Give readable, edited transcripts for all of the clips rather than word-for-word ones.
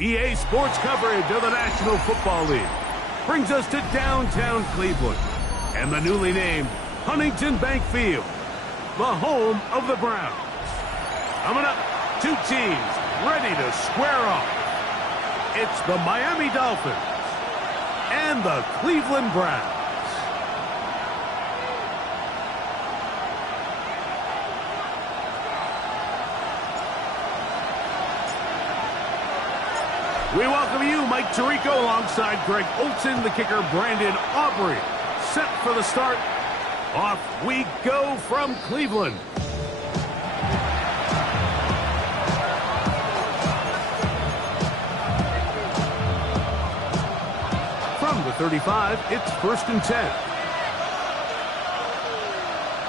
EA Sports coverage of the National Football League brings us to downtown Cleveland and the newly named Huntington Bank Field, the home of the Browns. Coming up, two teams ready to square off. It's the Miami Dolphins and the Cleveland Browns. We welcome you, Mike Tirico, alongside Greg Olson, the kicker, Brandon Aubrey. Set for the start. Off we go from Cleveland. From the 35, it's 1st and 10.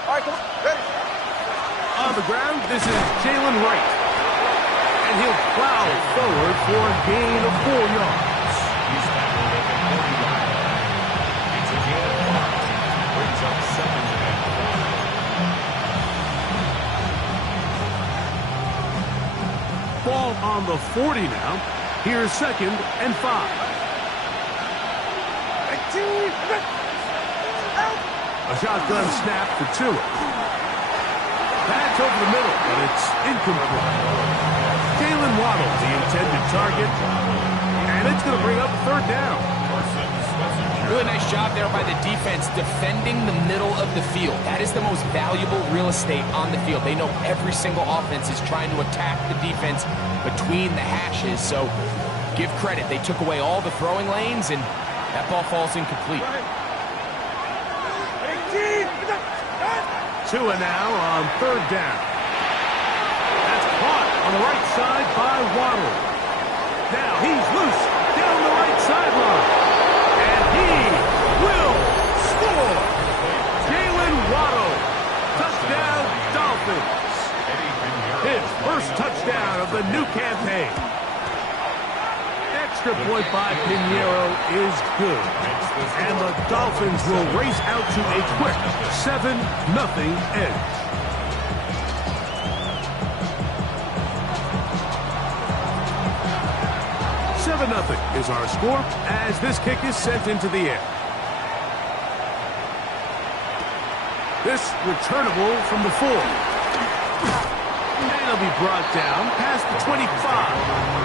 All right, come on. Ready. On the ground, this is Jalen Wright. And he'll plow forward for a gain of 4 yards. He's tackled at the 40-yard line. It's a gain of 5. Brings up 2nd and 5. Ball on the 40 now. Here's 2nd and 5. A shotgun snap for Tua. Pass over the middle, but it's incomplete. Jalen Waddle, the intended target, and it's going to bring up 3rd down. Really nice job there by the defense defending the middle of the field. That is the most valuable real estate on the field. They know every single offense is trying to attack the defense between the hashes, so give credit. They took away all the throwing lanes, and that ball falls incomplete. Tua now on 3rd down. On the right side by Waddle. Now he's loose down the right sideline. And he will score. Jalen Waddle. Touchdown, Dolphins. His first touchdown of the new campaign. Extra point by Pinheiro is good. And the Dolphins will race out to a quick 7-0 edge. 7-0 is our score as this kick is sent into the air. This returnable from the 4. And it'll be brought down past the 25.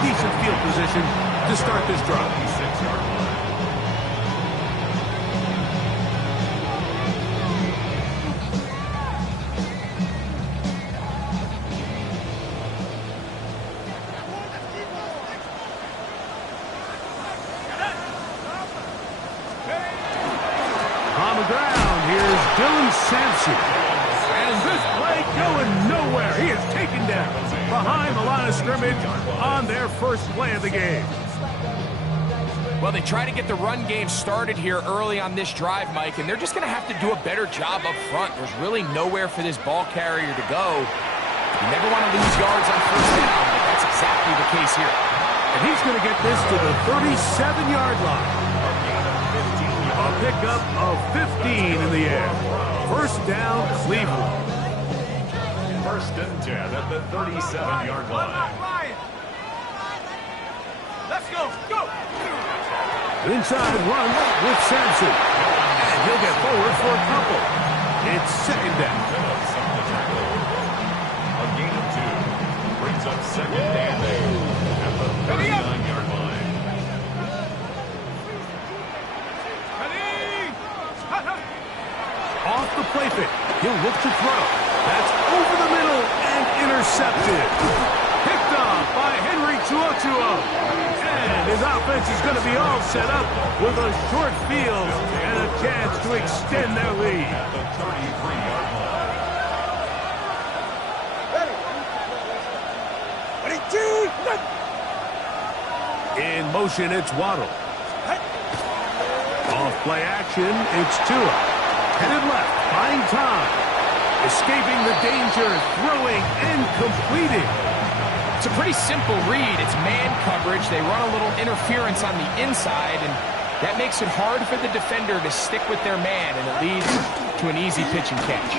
Decent field position to start this drive. 6-yard line. And this play going nowhere. He is taken down behind the line of scrimmage on their first play of the game. Well, they try to get the run game started here early on this drive, Mike, and they're just going to have to do a better job up front. There's really nowhere for this ball carrier to go. You never want to lose yards on 1st down, but that's exactly the case here. And he's going to get this to the 37-yard line. A pickup of 15 in the air. 1st down, Cleveland. 1st and 10 at the 37-yard line. Let's go. Go. Inside run with Sampson. And he'll get forward for a couple. It's 2nd down. A gain of 2. Brings up 2nd and 8 at the 39-yard line. Off the play fake. He'll look to throw. That's over the middle and intercepted. Picked off by Henry Tuotuo. And his offense is going to be all set up with a short field and a chance to extend their lead. At the 33-yard line. In motion, it's Waddle. Off play action, it's Tua. Headed left, buying time. Escaping the danger, throwing and completing. It's a pretty simple read. It's man coverage. They run a little interference on the inside, and that makes it hard for the defender to stick with their man, and it leads to an easy pitch and catch.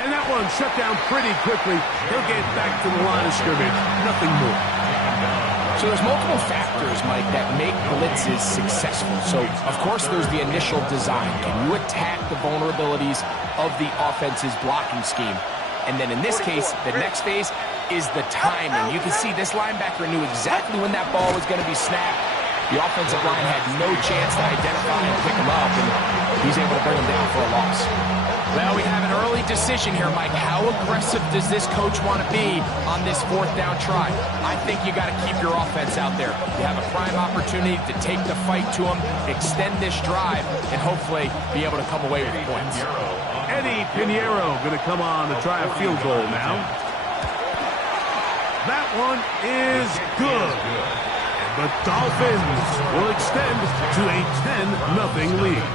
And that one shut down pretty quickly. He'll get back to the line of scrimmage. Nothing more. So there's multiple factors, Mike, that make blitzes successful. So, of course, there's the initial design. Can you attack the vulnerabilities of the offense's blocking scheme? And then in this case, the next phase is the timing. You can see this linebacker knew exactly when that ball was going to be snapped. The offensive line had no chance to identify and pick him up, and he's able to bring him down for a loss. Well, we have an early decision here, Mike. How aggressive does this coach want to be on this 4th down try? I think you got to keep your offense out there. You have a prime opportunity to take the fight to them, extend this drive, and hopefully be able to come away with points. Eddie Pinheiro going to come on to try a field goal now. That one is good. And the Dolphins will extend to a 10-0 lead.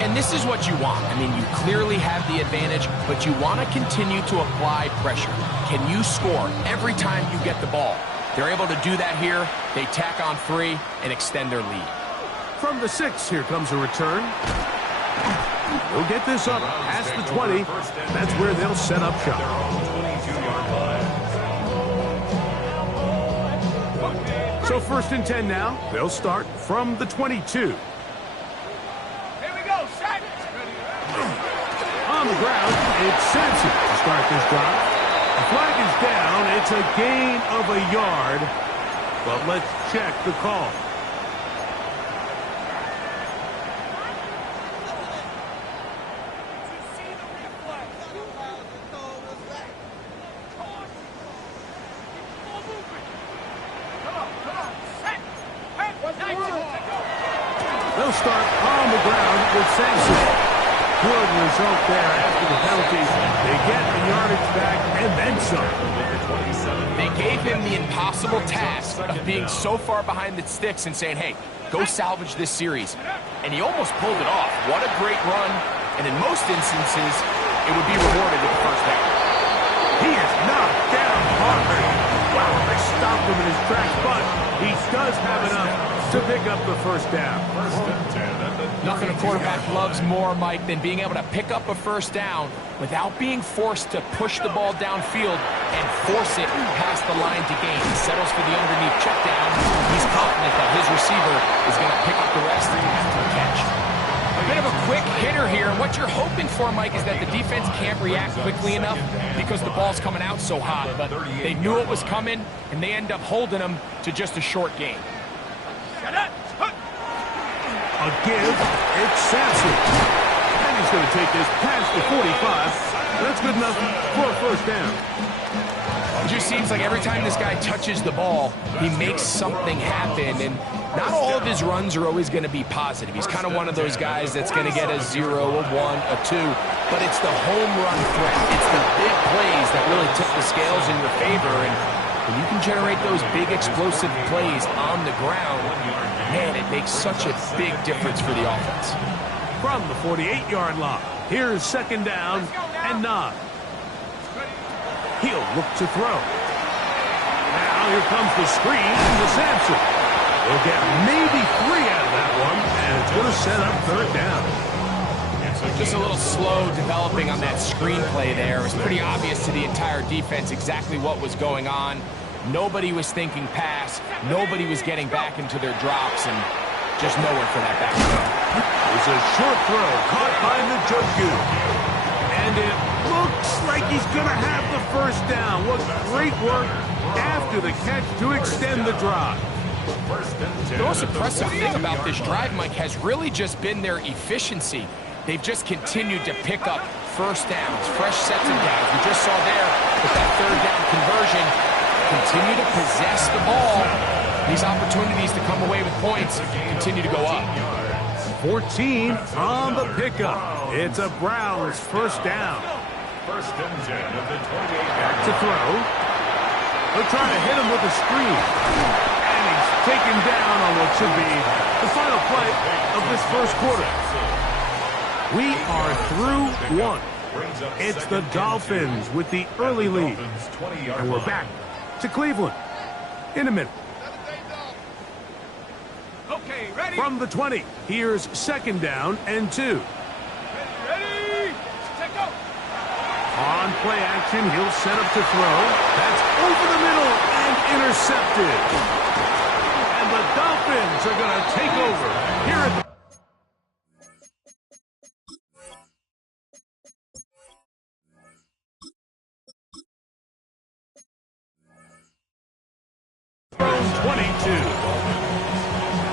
And this is what you want. I mean, you clearly have the advantage, but you want to continue to apply pressure. Can you score every time you get the ball? They're able to do that here. They tack on 3 and extend their lead. From the 6, here comes a return. They'll get this up past the 20. That's where they'll set up shop. So 1st and 10 now. They'll start from the 22. On the ground, it's Sampson to start this drive. The flag is down. It's a gain of a yard. But let's check the call. They'll start on the ground with Sampson. Good result there after the penalty. They get the yardage back and then some. They gave him the impossible task of being so far behind the sticks and saying, hey, go salvage this series. And he almost pulled it off. What a great run. And in most instances, it would be rewarded with the 1st down. He is knocked down hard. Wow, they stopped him in his tracks, but he does have enough to pick up the 1st down. Nothing a quarterback loves more, Mike, than being able to pick up a 1st down without being forced to push the ball downfield and force it past the line to gain. He settles for the underneath check down. He's confident that his receiver is going to pick up the rest after the catch. A bit of a quick hitter here. What you're hoping for, Mike, is that the defense can't react quickly enough because the ball's coming out so hot. But they knew it was coming, and they end up holding them to just a short gain. A give, it's Sampson. And he's going to take this past the 45. That's good enough for a 1st down. It just seems like every time this guy touches the ball, he makes something happen. And not all of his runs are always going to be positive. He's kind of one of those guys that's going to get a 0, a 1, a 2. But it's the home run threat. It's the big plays that really tip the scales in your favor. And when you can generate those big explosive plays on the ground, man, it makes such a big difference for the offense. From the 48-yard line, here's 2nd down and 9. He'll look to throw. Now here comes the screen to Sampson. He'll get maybe 3 out of that one, and it's going to set up 3rd down. Just a little slow developing on that screenplay there. It was pretty obvious to the entire defense exactly what was going on. Nobody was thinking pass. Nobody was getting back into their drops, and just nowhere for that back to go. It's a short throw caught by the Njoku. And it looks like he's going to have the 1st down. What great work after the catch to extend the drive. The most impressive thing about this drive, Mike, has really just been their efficiency. They've just continued to pick up 1st downs, fresh sets of downs. We just saw there with that 3rd down conversion. Continue to possess the ball. These opportunities to come away with points continue to go up. 14 on the pickup. It's a Browns 1st down. 1st and 10 of the 28. Back to throw. They'll try to hit him with a screen. And he's taken down on what should be the final play of this 1st quarter. We are through 1. It's the Dolphins with the early lead. And we're back to Cleveland in a minute. Okay, ready? From the 20, here's 2nd down and 2. Ready? Take go. On play action, he'll set up to throw. That's over the middle and intercepted. And the Dolphins are going to take over here at the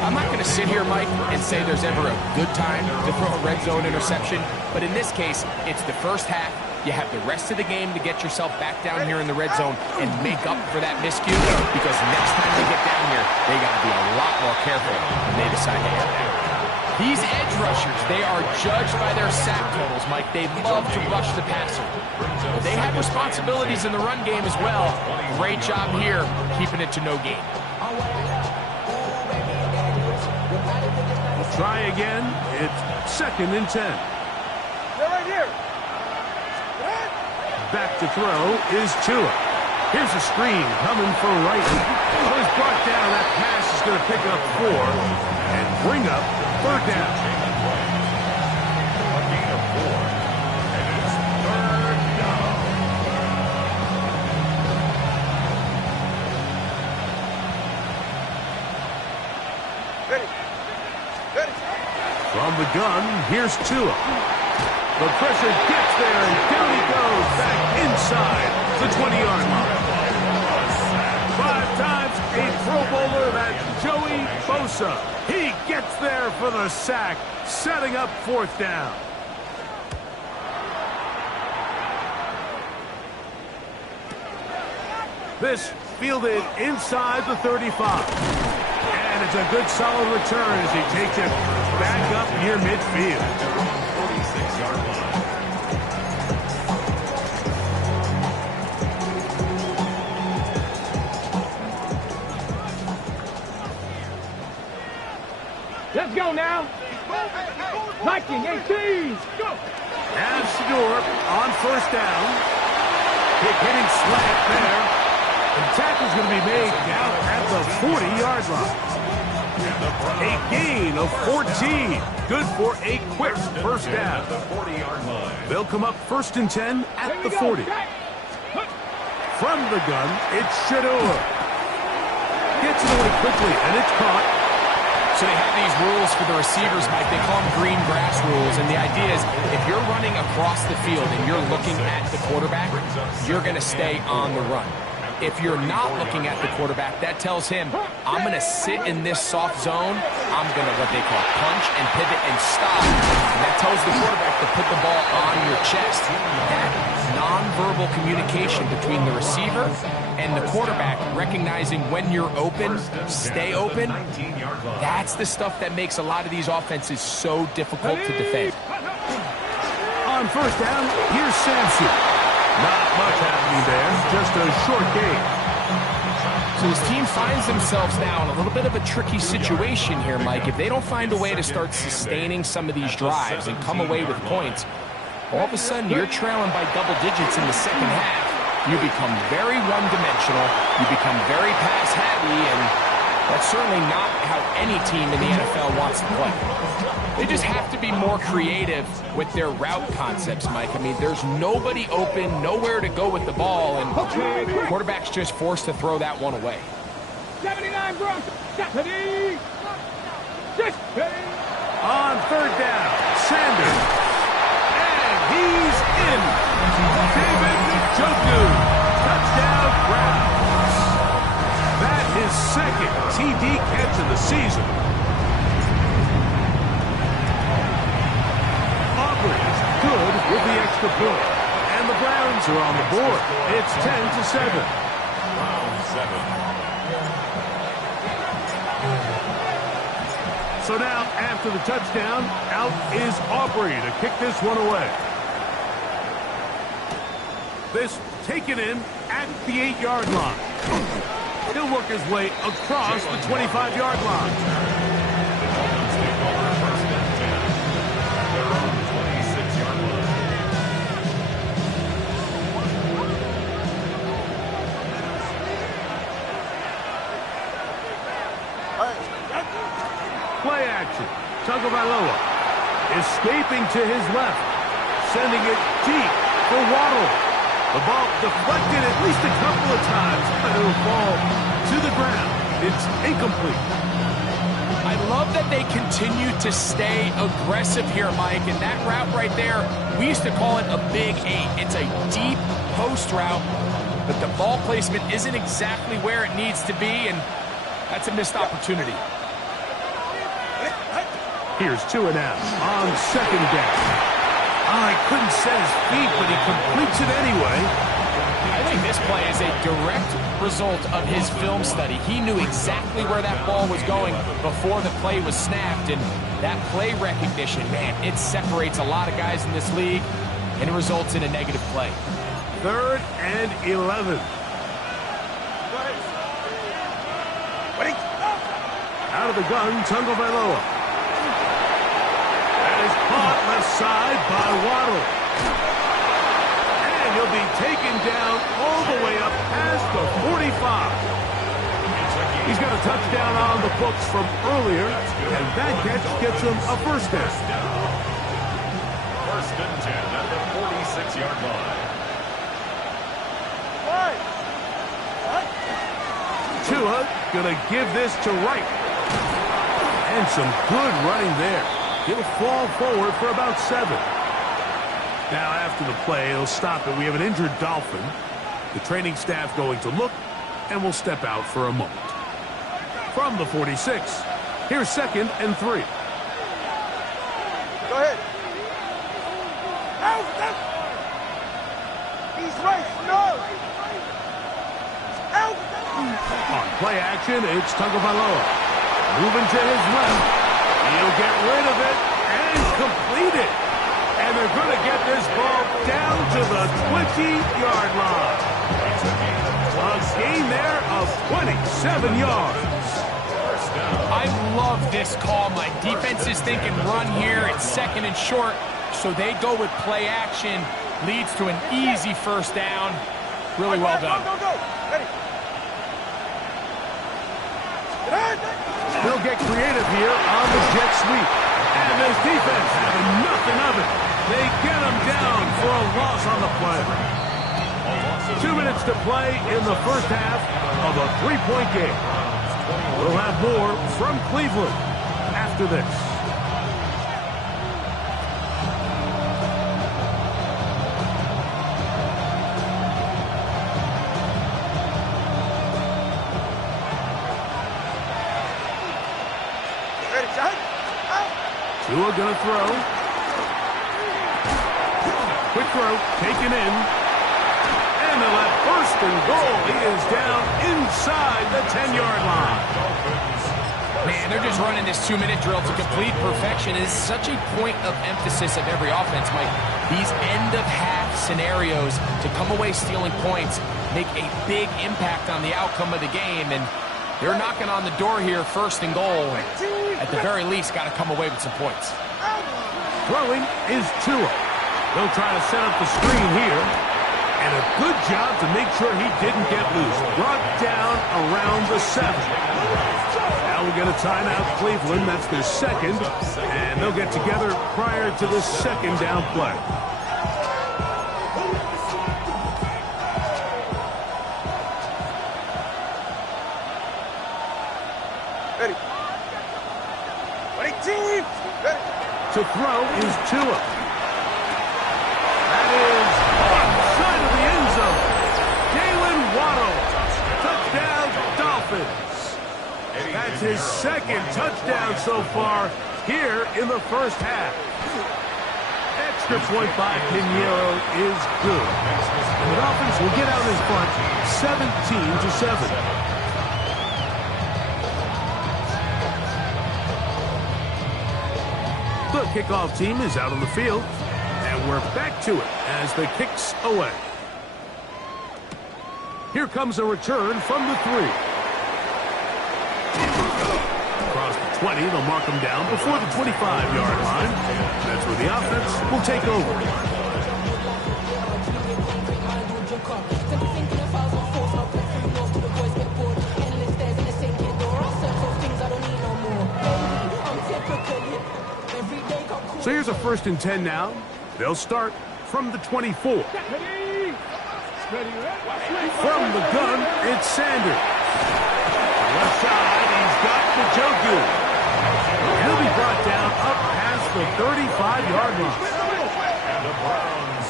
I'm not going to sit here, Mike, and say there's ever a good time to throw a red zone interception, but in this case, it's the first half. You have the rest of the game to get yourself back down here in the red zone and make up for that miscue, because next time they get down here, they got to be a lot more careful when they decide to air it. These edge rushers, they are judged by their sack totals, Mike. They love to rush the passer. They have responsibilities in the run game as well. Great job here, keeping it to no gain. Try again. It's 2nd and 10. They're right here. Back to throw is Tua. Here's a screen coming for Wright. Oh, he's brought down. That pass is going to pick up 4 and bring up 3rd down. A gain of 4. And it's 3rd down. Ready. Ready. From the gun, here's Tua. The pressure gets there, and down he goes, back inside the 20-yard line. 5 times a Pro Bowler, that's Joey Bosa. He gets there for the sack, setting up 4th down. This fielded inside the 35. And it's a good solid return as he takes it back up near midfield. 46-yard line. Let's go now. Viking 18. Go. And Shador on 1st down. Kick hitting slant there. And tackle's going to be made down at the 40-yard line. A gain of 14. Good for a quick 1st down. They'll come up 1st and 10 at the 40. From the gun, it's Shador. Gets it away quickly, and it's caught. So they have these rules for the receivers, Mike. They call them green grass rules. And the idea is if you're running across the field and you're looking at the quarterback, you're going to stay on the run. If you're not looking at the quarterback, that tells him, I'm going to sit in this soft zone. I'm going to what they call punch and pivot and stop. And that tells the quarterback to put the ball on your chest. That nonverbal communication between the receiver and the quarterback, recognizing when you're open, stay open, that's the stuff that makes a lot of these offenses so difficult to defend. On 1st down, here's Sampson. Not much happening there, just a short gain. So this team finds themselves now in a little bit of a tricky situation here, Mike. If they don't find a way to start sustaining some of these drives and come away with points, all of a sudden you're trailing by double digits in the 2nd half. You become very one-dimensional, you become very pass-happy, and that's certainly not how any team in the NFL wants to play. They just have to be more creative with their route concepts, Mike. I mean, there's nobody open, nowhere to go with the ball, and quarterback's just forced to throw that one away. 79 Bronx. Stephanie. Just On 3rd down, Sanders. And he's in. David Njoku. Touchdown Browns. That is 2nd TD catch of the season. Aubrey is good with the extra point. And the Browns are on the board. It's 10-7. Round 7. So now, after the touchdown, out is Aubrey to kick this one away. This taken in at the 8-yard line. He'll work his way across the 25-yard line. Play action. Tagovailoa escaping to his left, sending it deep for Waddle. The ball deflected at least a couple of times, but it will fall to the ground. It's incomplete. I love that they continue to stay aggressive here, Mike, and that route right there, we used to call it a big 8. It's a deep post route, but the ball placement isn't exactly where it needs to be, and that's a missed opportunity. Here's 2 and out on second down. Oh, he couldn't set his feet, but he completes it anyway. I think this play is a direct result of his film study. He knew exactly where that ball was going before the play was snapped, and that play recognition, man, it separates a lot of guys in this league, and it results in a negative play. 3rd and 11. Out of the gun, Tagovailoa. That is caught left side by Waddle. And he'll be taken down all the way up past the 45. He's got a touchdown on the books from earlier, and that catch gets him a first down. 1st and 10 at the 46-yard line. Tua gonna give this to Wright. And some good running there. He'll fall forward for about 7. Now after the play, he'll stop it. We have an injured Dolphin. The training staff going to look, and will step out for a moment. From the 46, here's 2nd and 3. Go ahead. Out. He's right. No. Out. On play action, it's Tagovailoa. Moving to his left. He'll get rid of it and complete it. And they're going to get this ball down to the 20-yard line. A gain there of 27 yards. I love this call. My defense is thinking run here. It's 2nd and short, so they go with play action. Leads to an easy first down. Really well done. Go. Ready. They'll get creative here on the jet sweep. And this defense having nothing of it. They get him down for a loss on the play. 2 minutes to play in the first half of a 3-point game. We'll have more from Cleveland after this. Tua gonna throw. Quick throw, taken in. And they'll have 1st and goal. He is down inside the 10-yard line. Man, they're just running this 2-minute drill to complete perfection. It is such a point of emphasis of every offense, Mike. These end-of-half scenarios to come away stealing points make a big impact on the outcome of the game, and they're knocking on the door here, 1st and goal. At the very least, got to come away with some points. Throwing is Tua. They'll try to set up the screen here. And a good job to make sure he didn't get loose. Brought down around the 7. Now we'll get a timeout, Cleveland. That's their 2nd. And they'll get together prior to this 2nd down play. Ready. Ready. To throw is Tua. That is outside of the end zone. Jalen Waddle. Touchdown, Dolphins. That's his 2nd touchdown so far here in the first half. Extra point by Pinheiro is good. And the Dolphins will get out in front 17-7. The kickoff team is out on the field, and we're back to it as the kick's away. Here comes a return from the 3. Across the 20, they'll mark them down before the 25-yard line. That's where the offense will take over. So here's a 1st and 10 now. They'll start from the 24. From the gun, it's Sanders. Left side, he's got Njoku. He'll be brought down up past the 35-yard line.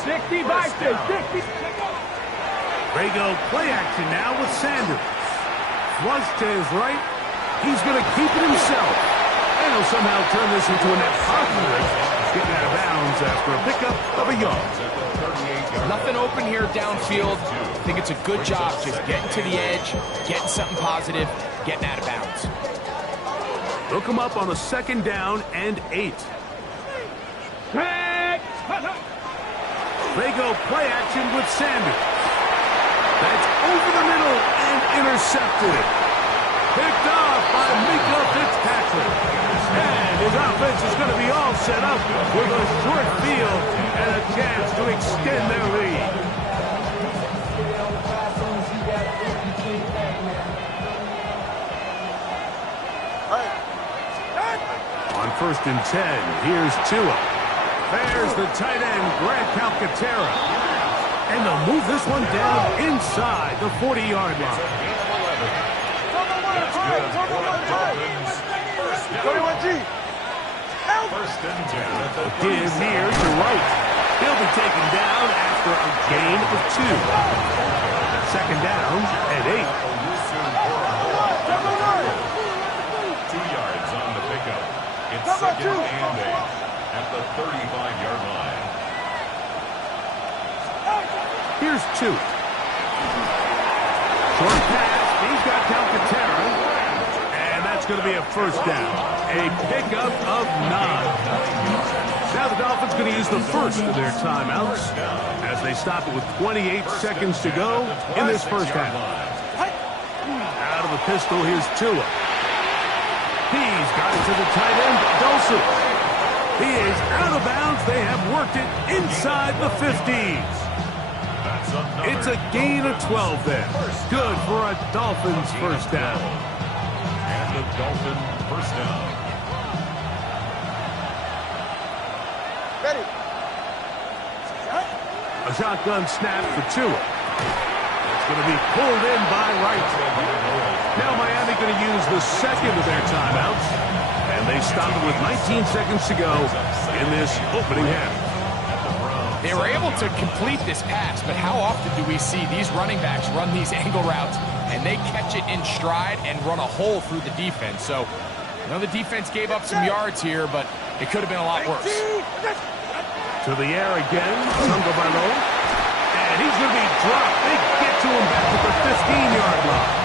60. They go play action now with Sanders. Flush to his right. He's going to keep it himself. And he'll somehow turn this into a net positive. Getting out of bounds after a pickup of a yard. Nothing open here downfield. I think it's a good job just getting to the edge, getting something positive, getting out of bounds. They'll come up on a 2nd down and 8. They go play action with Sanders. That's over the middle and intercepted. Picked off by Mika Fitzpatrick. And his offense is going to be all set up with a short field and a chance to extend their lead. On 1st and 10, here's Tua. There's the tight end, Grant Calcaterra. And they'll move this one down inside the 40-yard line. 21G. Give here to Wright. He'll be taken down after a gain of 2. 2nd down and 8. 2 yards on the pickup. It's 2nd and 8 at the 35-yard line. Here's 2. Short pass. He's got Calcaterra. And that's going to be a 1st down. A pickup of 9. Now the Dolphins going to use the first of their timeouts as they stop it with 28 seconds to go in this 1st half. Out of the pistol, here's Tua. He's got it to the tight end, Dawson. He is out of bounds. They have worked it inside the 50s. It's a gain of 12 there. Good for a Dolphins 1st down. And the Dolphin 1st down. Ready. A shotgun snap for Tua. It's going to be pulled in by Wright. Now Miami going to use the 2nd of their timeouts. And they stop it with 19 seconds to go in this opening half. They were able to complete this pass, but how often do we see these running backs run these angle routes and they catch it in stride and run a hole through the defense? So, I know the defense gave up some yards here, but it could have been a lot worse. To the air again, Tungabalo. And he's going to be dropped. They get to him back at the 15-yard line.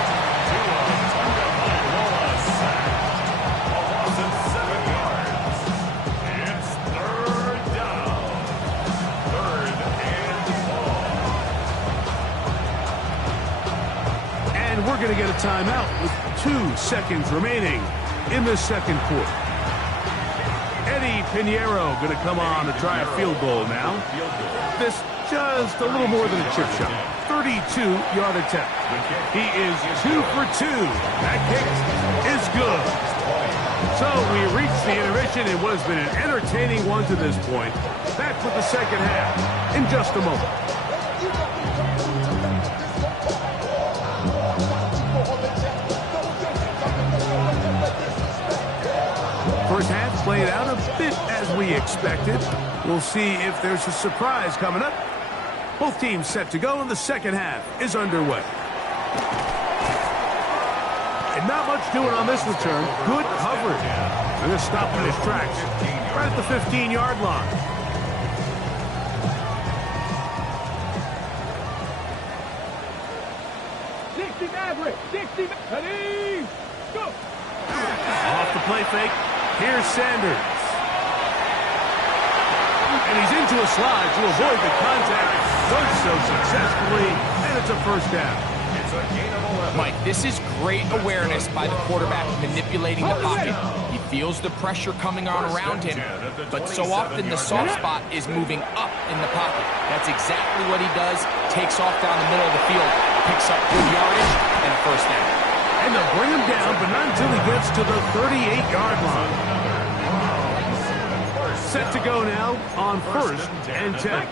We're going to get a timeout with 2 seconds remaining in the 2nd quarter. Eddie Pinheiro going to come on to try a field goal now. This just a little more than a chip shot. 32-yard attempt. He is 2 for 2. That kick is good. So we reach the intermission in what has been an entertaining one to this point. Back with the 2nd half in just a moment. First half played out a bit as we expected. We'll see if there's a surprise coming up. Both teams set to go, and the 2nd half is underway. And not much doing on this return. Good coverage. They're going to stop in his tracks right at the 15-yard line. Ready, go! Off the play fake. Here's Sanders. And he's into a slide to avoid the contact. Does so successfully, and it's a 1st down. It's a gain of 11. Mike, this is great awareness by the quarterback manipulating the pocket. He feels the pressure coming on around him, but so often the soft spot is moving up in the pocket. That's exactly what he does. Takes off down the middle of the field, picks up good yardage, and a 1st down. And they'll bring him down, but not until he gets to the 38-yard line. Set to go now on 1st and 10.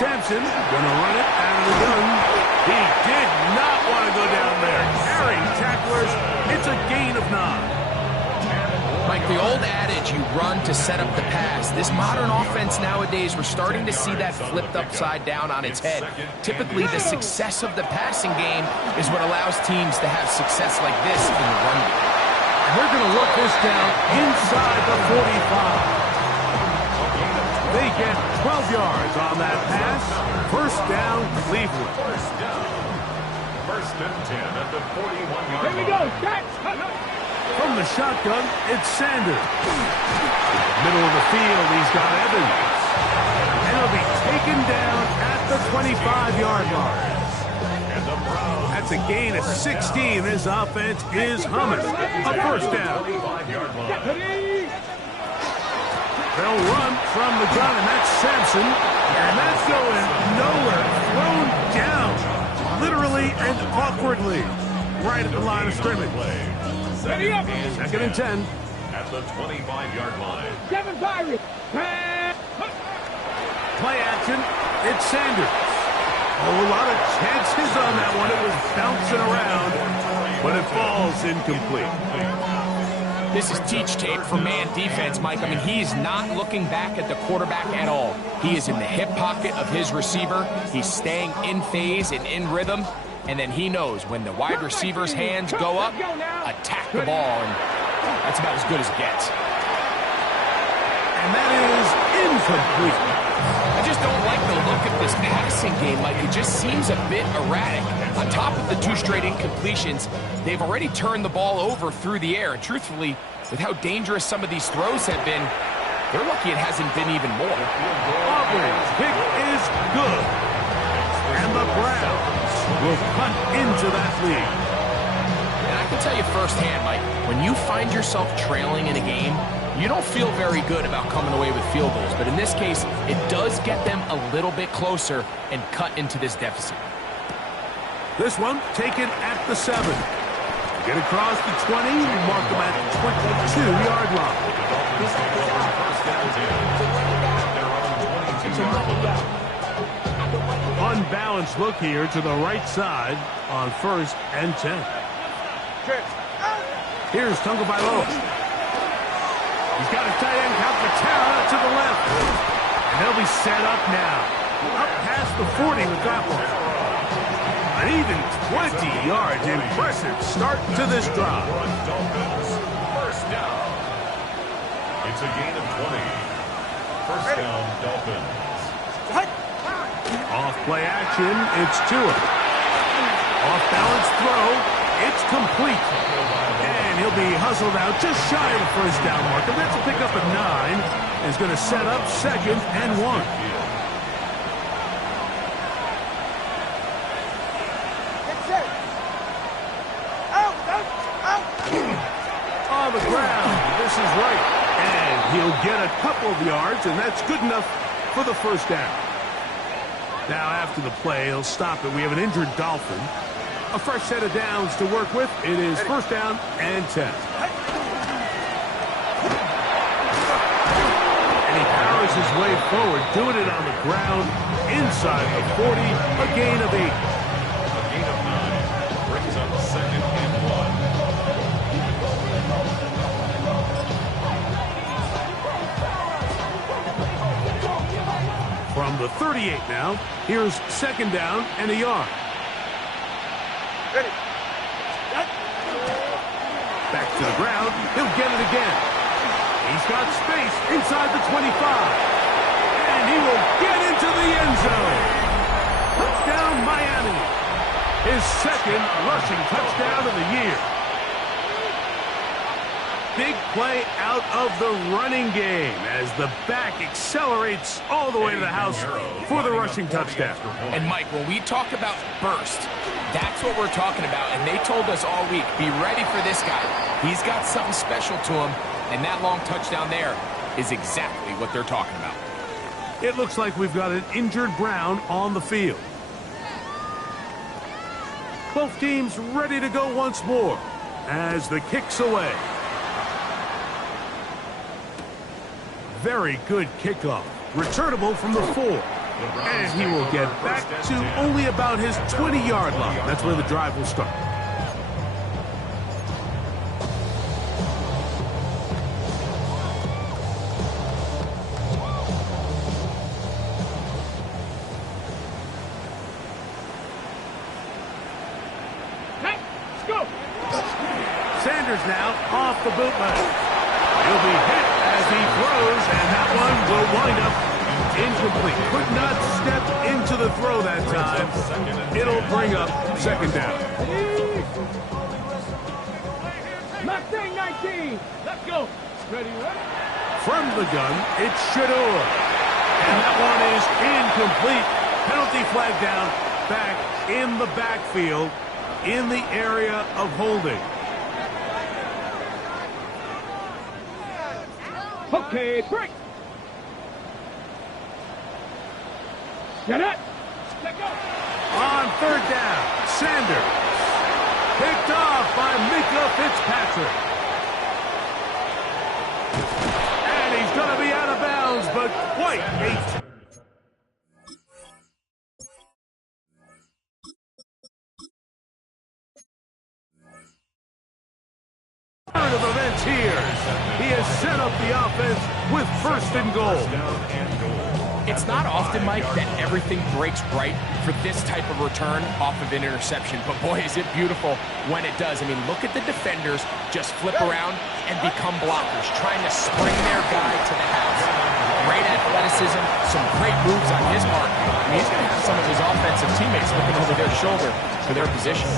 Sampson gonna run it out of the gun. He did not want to go down there. Carrying tacklers. It's a gain of 9. Like the old adage, you run to set up the pass. This modern offense nowadays, we're starting to see that flipped upside down on its head. Typically, the success of the passing game is what allows teams to have success like this in the run game. They're going to look this down inside the 45. They get 12 yards on that pass. First down, Cleveland. First and 10 at the 41-yard line. Here we go. Catch. From the shotgun, it's Sanders. Middle of the field, he's got Evans. And he'll be taken down at the 25-yard line. That's a gain of 16. This offense is humming. A first down. They'll run from the gun, and that's Sampson. And that's going nowhere. Thrown down, literally and awkwardly, right at the line of scrimmage. Second and 10. At the 25-yard line. 7 Pirates. Play action. It's Sanders. Oh, a lot of chances on that one. It was bouncing around, but it falls incomplete. This is teach tape for man defense, Mike. I mean, he's not looking back at the quarterback at all. He is in the hip pocket of his receiver. He's staying in phase and in rhythm. And then he knows when the wide receiver's hands go up, attack the ball, and that's about as good as it gets. And that is incomplete. I just don't like the look of this passing game. Like, it just seems a bit erratic. On top of the 2 straight incompletions, they've already turned the ball over through the air. And truthfully, with how dangerous some of these throws have been, they're lucky it hasn't been even more. Auburn's kick is good. And the Browns will cut into that lead. And I can tell you firsthand, Mike, when you find yourself trailing in a game, you don't feel very good about coming away with field goals. But in this case, it does get them a little bit closer and cut into this deficit. This one taken at the 7. Get across the 20, mark them at the 22-yard line. Unbalanced look here to the right side on 1st and 10. Here's Tagovailoa. He's got a tight end, Calcaterra, to the left. And they'll be set up now. Up past the 40 with that one. An even 20 yards. Impressive start to this drive. First down. It's a gain of 20. First down, Dolphins. Off play action, it's Tua. Off balance throw, it's complete. And he'll be hustled out just shy of the first down marker. That's a pickup of 9. Is going to set up 2nd and 1. On the ground, this is right. And he'll get a couple of yards, and that's good enough for the first down. Now, after the play, he'll stop it. We have an injured Dolphin. A fresh set of downs to work with. It is first down and 10. And he powers his way forward, doing it on the ground, inside the 40, a gain of 8. A gain of 9 brings up 2nd and 1. From the 38 now, here's 2nd down and a yard. Ready. Back to the ground, he'll get it again. He's got space inside the 25. And he will get into the end zone. Touchdown, Miami. His 2nd rushing touchdown of the year. Big play out of the running game as the back accelerates all the way to the house for the rushing touchdown. And Mike, when we talk about burst, that's what we're talking about. And they told us all week, be ready for this guy. He's got something special to him. And that long touchdown there is exactly what they're talking about. It looks like we've got an injured Brown on the field. Both teams ready to go once more as the kick's away. Very good kickoff. Returnable from the 4. And he will get back to only about his 20-yard line. That's where the drive will start. Let's go. Sanders now off the bootleg. He'll be hit as he throws, and that one will wind up incomplete. Could not step into the throw that time. It'll bring up second down. Mustang 19. Let's go. Ready, ready. From the gun, it's Shador. And that one is incomplete. Penalty flag down, back in the backfield, in the area of holding. Okay, break. Get it. Let go. On third down, Sanders. Picked off by Mika Fitzpatrick. And he's going to be out of bounds, but quite a turn of events here. He has set up the offense with first and goal. It's not often, Mike, that everything breaks right for this type of return off of an interception. But boy, is it beautiful when it does. I mean, look at the defenders just flip around and become blockers, trying to spring their guy to the house. Great athleticism, some great moves on his part. I mean, he's going to have some of his offensive teammates looking over their shoulder for their position.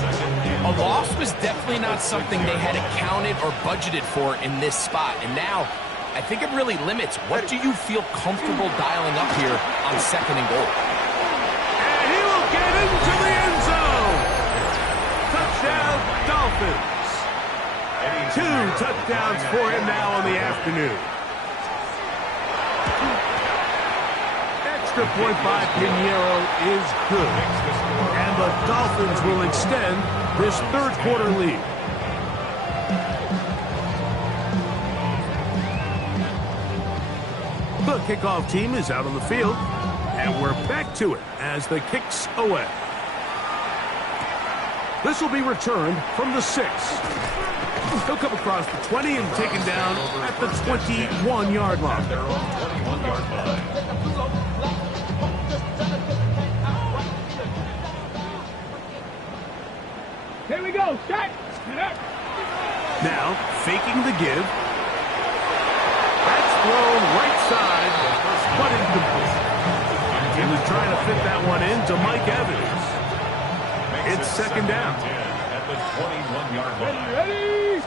A loss was definitely not something they had accounted or budgeted for in this spot. And now, I think it really limits what do you feel comfortable dialing up here on second and goal. And he will get into the end zone. Touchdown, Dolphins. 2 touchdowns for him now on the afternoon. Extra point by Pinheiro is good. And the Dolphins will extend this third quarter lead. The kickoff team is out on the field, and we're back to it as the kick's away. This will be returned from the 6. He'll come across the 20 and taken down at the 21-yard line. Their own 21-yard line. Here we go. Set. Now, faking the give. That's thrown right side, but incomplete. He was trying to fit that one in to Mike Evans. It's second down. At the 21-yard line. Ready.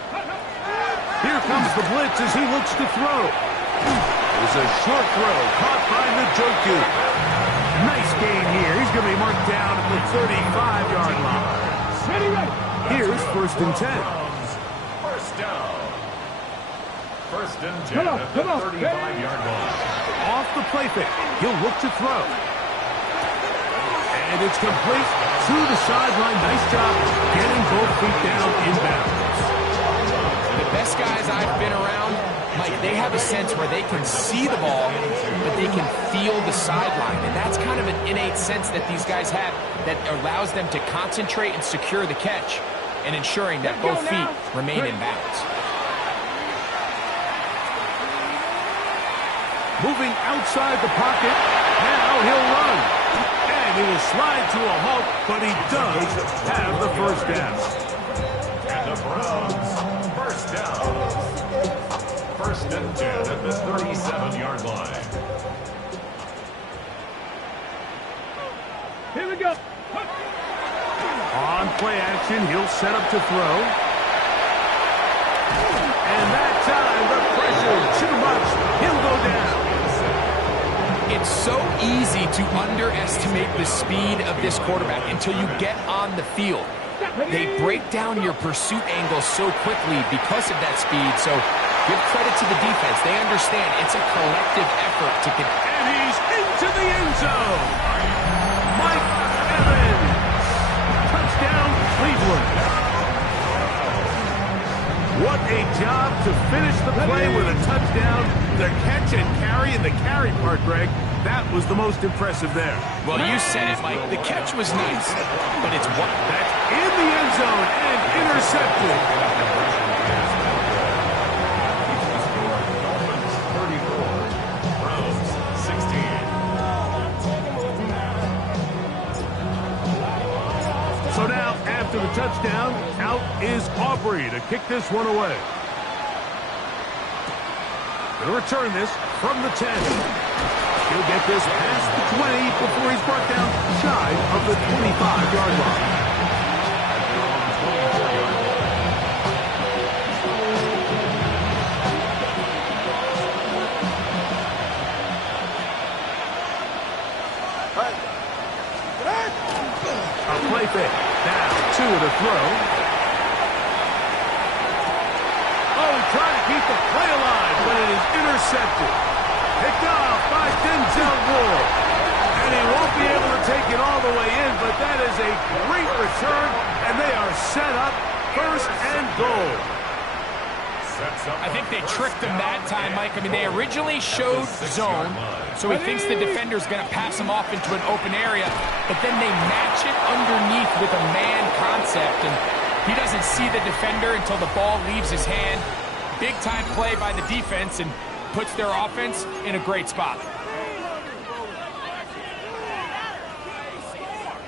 Here comes the blitz as he looks to throw. It was a short throw caught by Njoku. Nice gain here. He's going to be marked down at the 35-yard line. Ready, ready. Here's first and 10. First down. First and 10 Come on, at the come on. 35-yard line. Off the play fake. He'll look to throw. And it's complete to the sideline. Nice job getting both feet down inbounds. The best guys I've been around, Mike, they have a sense where they can see the ball, but they can feel the sideline. And that's kind of an innate sense that these guys have that allows them to concentrate and secure the catch and ensuring that both feet remain in bounds. Moving outside the pocket. Now he'll run. And he will slide to a halt, but he does have the first down. And the Browns, first down. First and 10 at the 37-yard line. Here we go. On play action, he'll set up to throw. And that time, the pressure too much. He'll go down. It's so easy to underestimate the speed of this quarterback until you get on the field. They break down your pursuit angle so quickly because of that speed. So give credit to the defense. They understand it's a collective effort to get. And he's into the end zone. Mike Evans. Touchdown, Cleveland. What a job to finish the play with a touchdown. The catch and carry, and the carry part, Greg, that was the most impressive there. Well, you said it, Mike. The catch was nice, but it's what? That's in the end zone and intercepted. Dolphins 34, Browns 16. So now, after the touchdown, out is Aubrey to kick this one away. Going to return this from the 10. He'll get this past the 20 before he's brought down shy of the 25-yard line. A play fake. Now, 2 to throw. Oh, he tried to keep the play alive, but it is intercepted. Picked off by Denzel Ward. And he won't be able to take it all the way in, but that is a great return, and they are set up first and goal. I think they tricked him that time, Mike. I mean, they originally showed zone, so he thinks the defender's going to pass him off into an open area, but then they match it underneath with a man concept, and he doesn't see the defender until the ball leaves his hand. Big-time play by the defense and puts their offense in a great spot.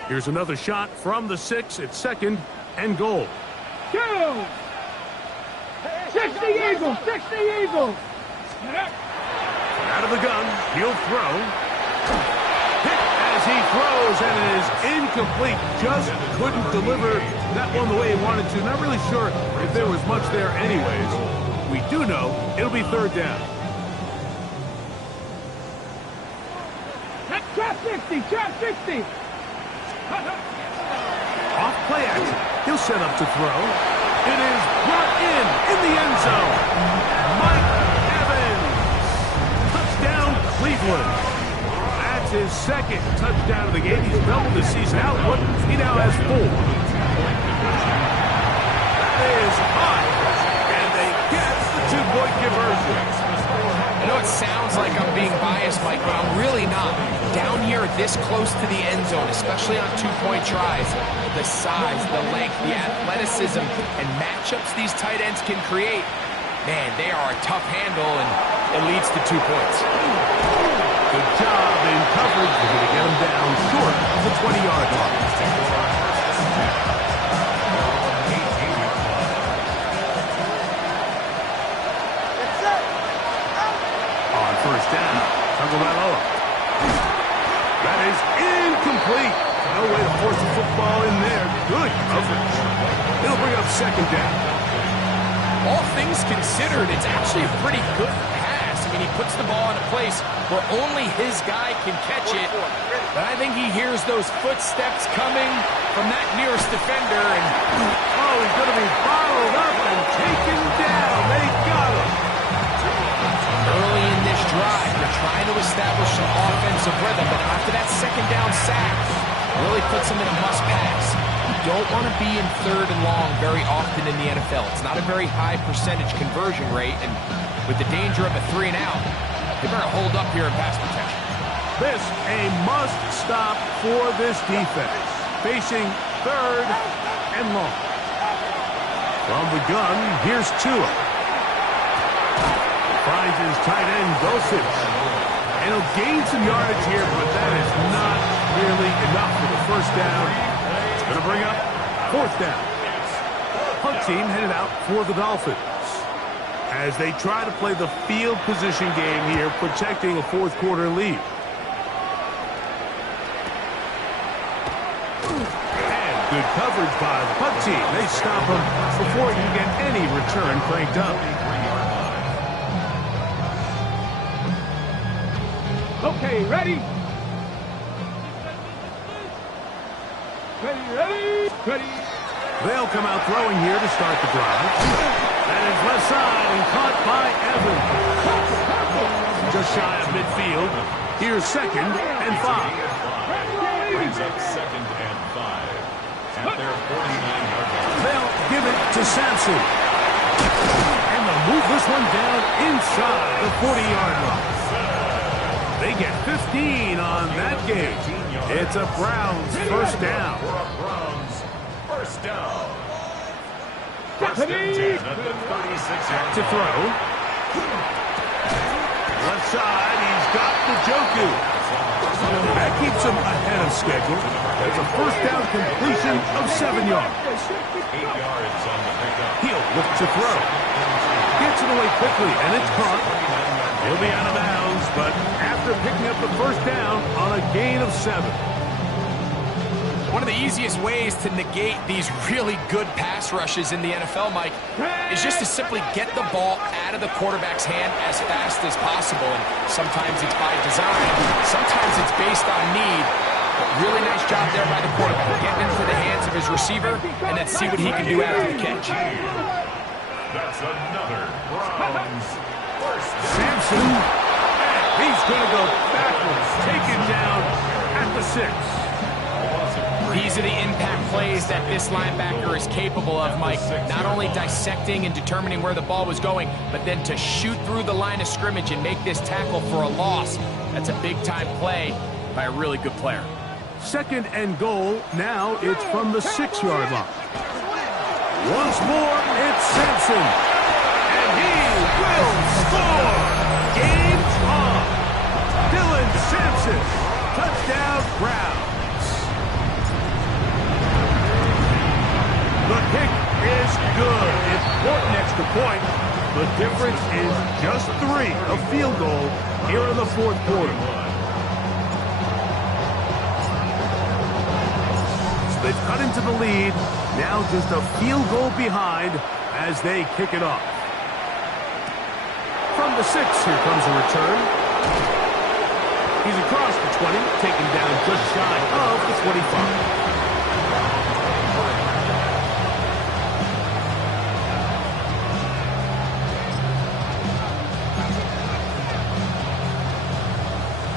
Here's another shot from the 6. It's second and goal. 2. 60 Eagles, 60 Eagles. Out of the gun, he'll throw. Hit as he throws, and it is incomplete. Just couldn't deliver that one the way he wanted to. Not really sure if there was much there anyways. We do know it'll be third down. Trap 60, trap 60. Off play action. He'll set up to throw. It is brought in the end zone. Mike Evans. Touchdown, Cleveland. That's his second touchdown of the game. He's doubled the season out. He now has 4. That is high. And they get the 2-point conversion. I know it sounds like I'm being biased, Mike, but I'm really not. Down here this close to the end zone, especially on 2-point tries, the size, the length, the athleticism, and matchups these tight ends can create, man, they are a tough handle, and it leads to 2 points. Good job in coverage. They're going to get him down short of the 20-yard line. On first down, Tagovailoa. That is incomplete. No way to force the football in there. Good coverage. It'll bring up second down. All things considered, it's actually a pretty good pass. I mean, he puts the ball in a place where only his guy can catch it. But I think he hears those footsteps coming from that nearest defender. And oh, he's going to be bottled up and taken down. They got him. Early in this drive, they're trying to establish some offensive rhythm, but after that second down sack, really puts them in a must-pass. You don't want to be in third and long very often in the NFL. It's not a very high percentage conversion rate, and with the danger of a 3-and-out, they better hold up here in pass protection. This a must-stop for this defense, facing third and long. From the gun, here's Tua. Finds his tight end, Dosich. And he'll gain some yardage here, but that is not nearly enough for the first down. It's going to bring up fourth down. Punt team headed out for the Dolphins as they try to play the field position game here, protecting a fourth-quarter lead. And good coverage by the punt team. They stop him before he can get any return cranked up. Okay, ready? Ready. They'll come out throwing here to start the drive. That is left side and caught by Evans. Just shy of midfield. Here's second and 5. Brings up second and 5 at their 49-yard line. They'll give it to Sampson. And they'll move this one down inside the 40-yard line. They get 15 on that game. It's a Browns first down. Browns first down. First and 10 at the 36-yard To throw. Left side, he's got Njoku. That keeps him ahead of schedule. That's a first down completion of 7 yards. 8 yards on the pickup. He'll look to throw. Gets it away quickly, and it's caught. He'll be out of bounds, but after picking up the first down on a gain of 7. One of the easiest ways to negate these really good pass rushes in the NFL, Mike, is just to simply get the ball out of the quarterback's hand as fast as possible. And sometimes it's by design, sometimes it's based on need. But really nice job there by the quarterback, getting into the hands of his receiver, and then see what he can do after the catch. That's another Browns first down. Sampson, he's going to go backwards, taken down at the 6. These are the impact plays that this linebacker is capable of, Mike. Not only dissecting and determining where the ball was going, but then to shoot through the line of scrimmage and make this tackle for a loss. That's a big-time play by a really good player. Second and goal. Now it's from the 6-yard line. Once more, it's Sampson. And he will score. Game on. Dylan Sampson. Touchdown, Browns. The kick is good. Important extra point. The difference is just 3, a field goal here in the fourth quarter. So they've cut into the lead. Now just a field goal behind as they kick it off. From the 6, here comes a return. He's across the 20, taken down just shy of the 25.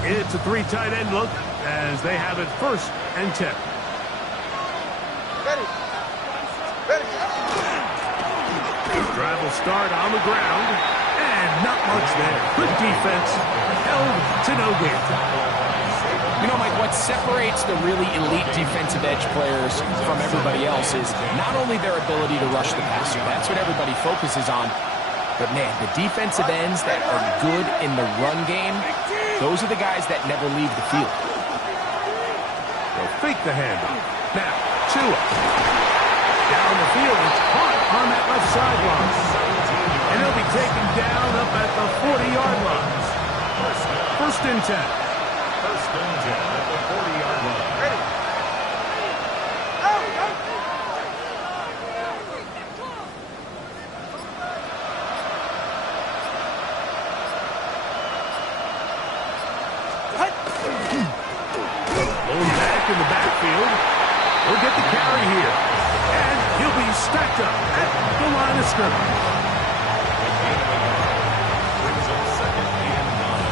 It's a 3 tight end look as they have it first and 10. Ready. Drive will start on the ground, and not much there. Good defense, held to no gain. You know, Mike, what separates the really elite defensive edge players from everybody else is not only their ability to rush the passer. That's what everybody focuses on. But, man, the defensive ends that are good in the run game, those are the guys that never leave the field. They'll fake the handoff. Now, Tua. Down the field, it's caught on that left sideline. And he'll be taken down up at the 40-yard line. First and 10. First and 10 at the 40-yard line. Ready. Going back in the backfield. He'll get the carry here. And he'll be stacked up at the line of scrimmage. Brings up second and 9.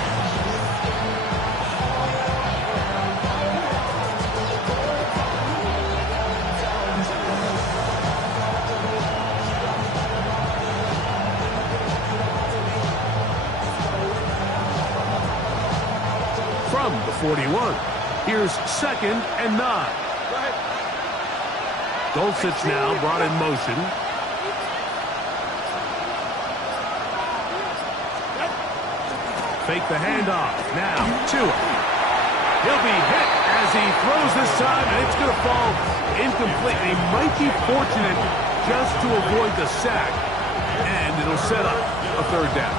From the 41. Here's second and 9. Dulcich now brought in motion. Fake the handoff. Now, Tua. He'll be hit as he throws this time, and it's going to fall incomplete. He might be fortunate just to avoid the sack, and it'll set up a third down.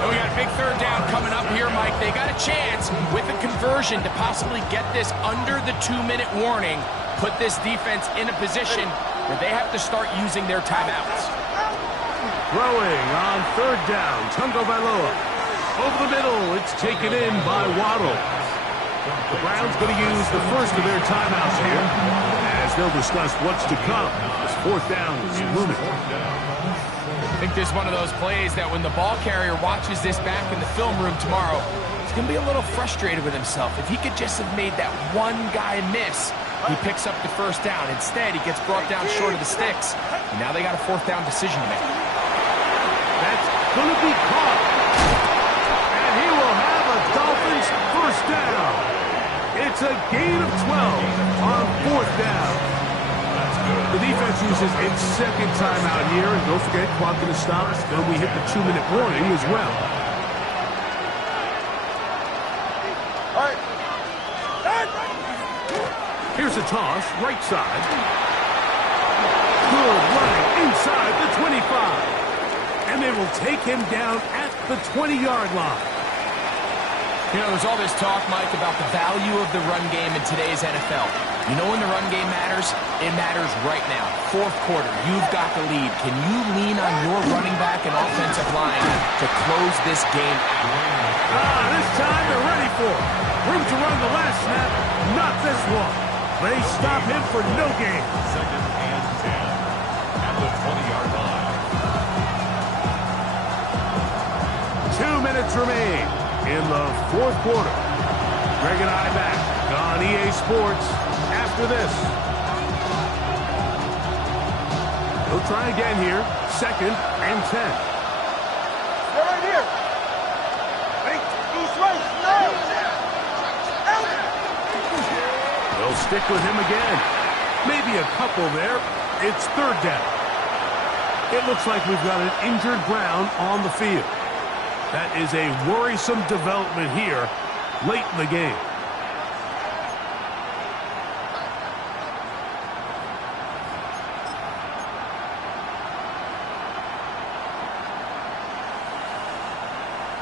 Oh, we got a big third down coming up here, Mike. They got a chance with a conversion to possibly get this under the 2-minute warning, put this defense in a position where they have to start using their timeouts. Throwing on third down, Tungo Bailoa. Over the middle, it's taken in by Waddle. The Browns going to use the first of their timeouts here as they'll discuss what's to come. This fourth down is looming. I think this is one of those plays that when the ball carrier watches this back in the film room tomorrow, he's going to be a little frustrated with himself. If he could just have made that one guy miss, he picks up the first down. Instead, he gets brought down short of the sticks. And now they got a fourth down decision to make. That's going to be caught. And he will have a Dolphins first down. It's a gain of 12 on fourth down. The defense uses its second timeout here. And don't forget, clock going to stop when we hit the 2-minute warning as well. Here's a toss, right side. Good running inside the 25. And they will take him down at the 20-yard line. You know, there's all this talk, Mike, about the value of the run game in today's NFL. You know when the run game matters? It matters right now. Fourth quarter, you've got the lead. Can you lean on your running back and offensive line to close this game out? This time they're ready for it. Room to run the last snap, not this one. They stop him for no gain. Second and 10 at the 20-yard line. 2 minutes remain in the fourth quarter. Greg and I back on EA Sports after this. We'll try again here. Second and 10. They're right here. Ready? East, right. No. They'll stick with him again. Maybe a couple there. It's third down. It looks like we've got an injured Brown on the field. That is a worrisome development here late in the game.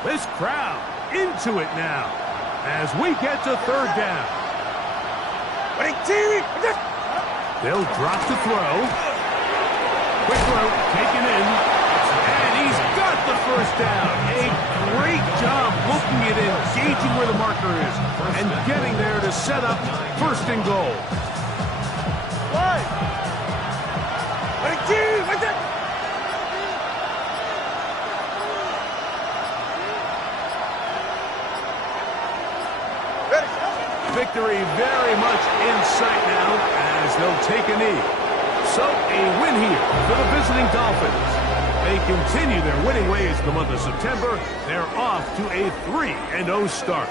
This crowd into it now as we get to third down. They'll drop to throw. Quick throw, taken in. And he's got the first down. A great job looking at it, gauging where the marker is, and getting there to set up first and goal. Victory very much in sight now as they'll take a knee. So a win here for the visiting Dolphins. They continue their winning ways in the month of September. They're off to a 3-0 start.